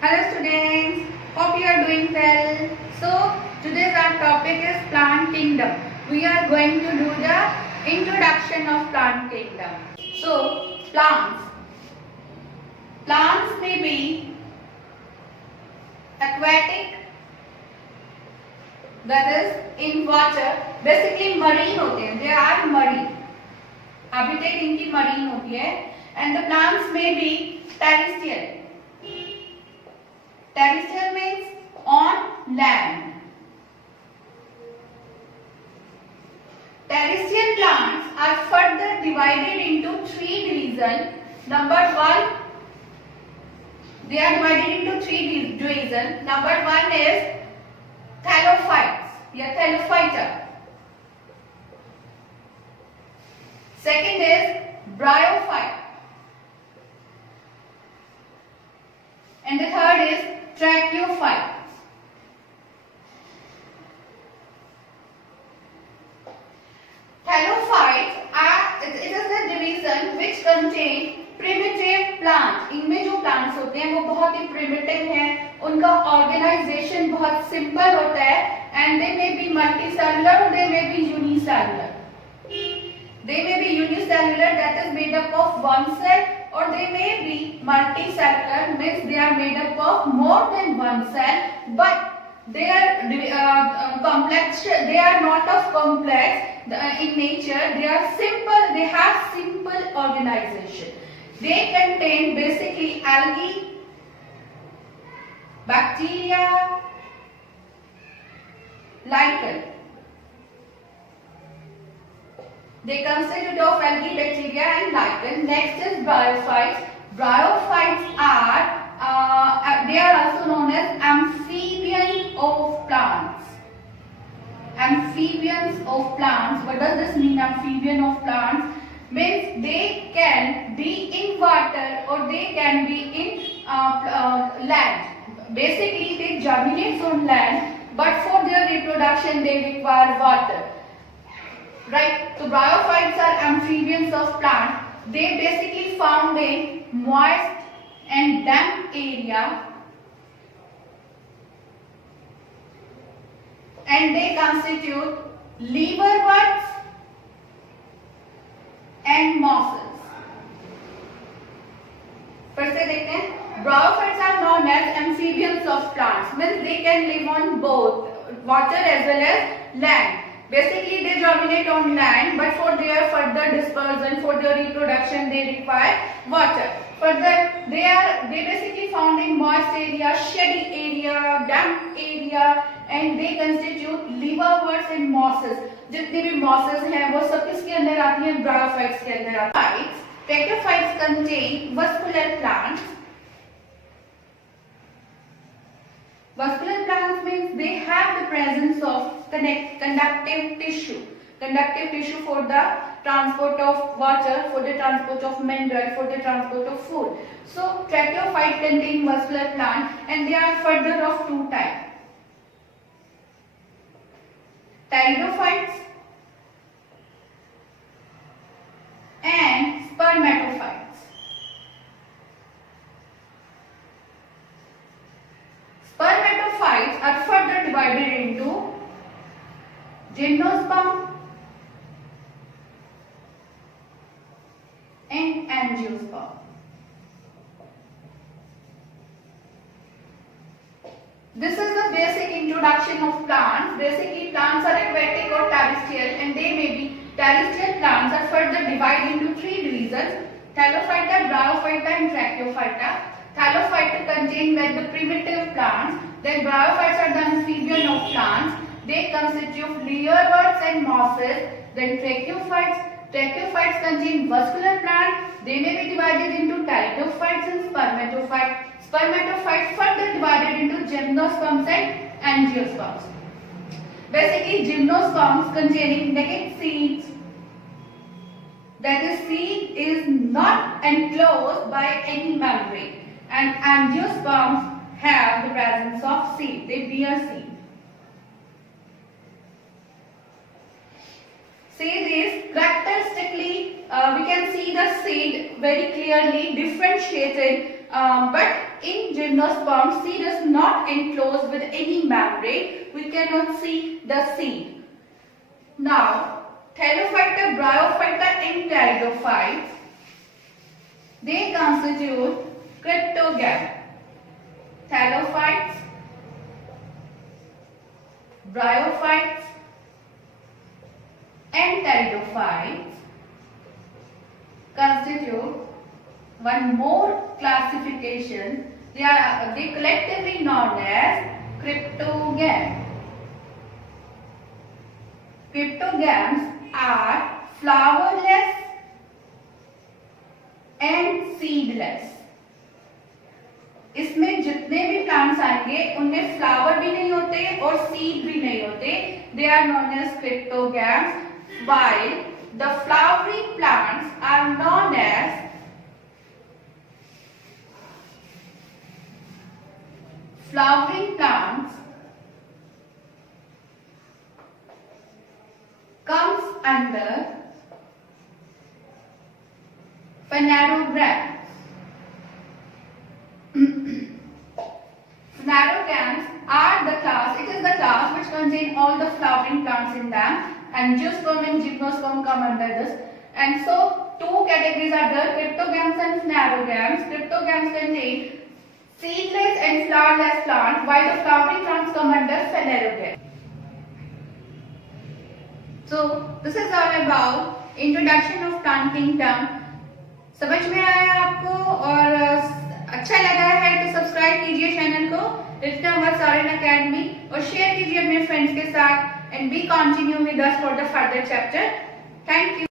Hello students, hope you are doing well. So today's our topic is plant kingdom. We are going to do the introduction of plant kingdom. So plants may be aquatic, that is in water, basically marine होते हैं, they are marine, habitat इनकी marine होती है, and the plants may be terrestrial. Terrestrial means on land. Terrestrial plants are further divided into three divisions. Number one, they are divided into three divisions. Number one is thallophytes, या thallophyta. Second is bryophyte, and the third is tracheophytes. Thallophytes it is the division which contain primitive plants. इनमें जो plants होते हैं वो बहुत ही primitive हैं, उनका organization बहुत simple होता है, and they may be multicellular or they may be unicellular. They may be unicellular, that is made up of one cell, or they may be multicellular, means they are made up of more than one cell, but they are complex. They are not of complex in nature. They are simple. They have simple organization. They contain basically algae, bacteria, lichen. They consist of algae, bacteria and lichen. Next is bryophytes. Bryophytes they are also known as amphibians of plants. Amphibians of plants. What does this mean, amphibian of plants? Means they can be in water or they can be in land. Basically they germinate on land, but for their reproduction they require water. Right? So bryophytes are amphibians of plants. They basically found in moist and damp area, and they constitute liverworts and mosses. फिर से देखते हैं, bryophytes are known as amphibians of plants, means they can live on both water as well as land. Basically they germinate on land, but for their further dispersion, for their reproduction they require water. Further they basically found in moist area, shady area, damp area, and they constitute liverworts and mosses. जितने भी mosses हैं वो सब किसके अंदर आती हैं? Bryophytes के अंदर आती हैं. Tracheophytes contain vascular plants. Vascular plants means they have the presence of conductive tissue for the transport of water, for the transport of mineral, for the transport of food. So tracheophyte contain vascular plant, and they are further of two types: pteridophytes and spermatophytes. Spermatophytes are further divided into gymnosperm and angiosperm. This is the basic introduction of plants. Basically plants are aquatic or terrestrial, and they may be terrestrial. Plants are further divided into three divisions: thallophyta, bryophyta and tracheophyta. Thallophyta contain the primitive plants, then bryophytes are the amphibian of plants. They constitute liverworts and mosses. Then tracheophytes contain vascular plants. They may be divided into pteridophytes and spermatophytes. Spermatophytes further divided into gymnosperms and angiosperms. Basically gymnosperms containing naked seeds, that is seed is not enclosed by any membrane, and angiosperms have the presence of seed. They bear seed. Seed is characteristically we can see the seed very clearly differentiated, but in gymnosperm, seed is not enclosed with any membrane. We cannot see the seed. Now, Thallophyta, Bryophyta and Pteridophytes, they constitute cryptogam. Thallophytes, Bryophytes and Pteridophytes constitute one more classification. They collectively known as cryptogam. Cryptogams are flowerless and seedless. इसमें जितने भी plants आएंगे उनमें flower भी नहीं होते और seed भी नहीं होते. They are known as cryptogams, while the flowering plants are known as flowering plants comes under phanerogams. Phanerogams are the class, it is the class which contain all the flowering plants in them, and angiosperm and gymnosperm come under this. And so two categories are there, cryptogams and phanerogams. Cryptogams contain seedless and flowerless plants, while the flowering plants come under phanerogams. So this is all about introduction of plant kingdom. समझ में आया आपको? और अच्छा लगा है तो subscribe कीजिए चैनल को रितना वर्स आर्यन अकेडमी और शेयर कीजिए अपने फ्रेंड्स के साथ. And B continue with us for the further chapter. Thank you.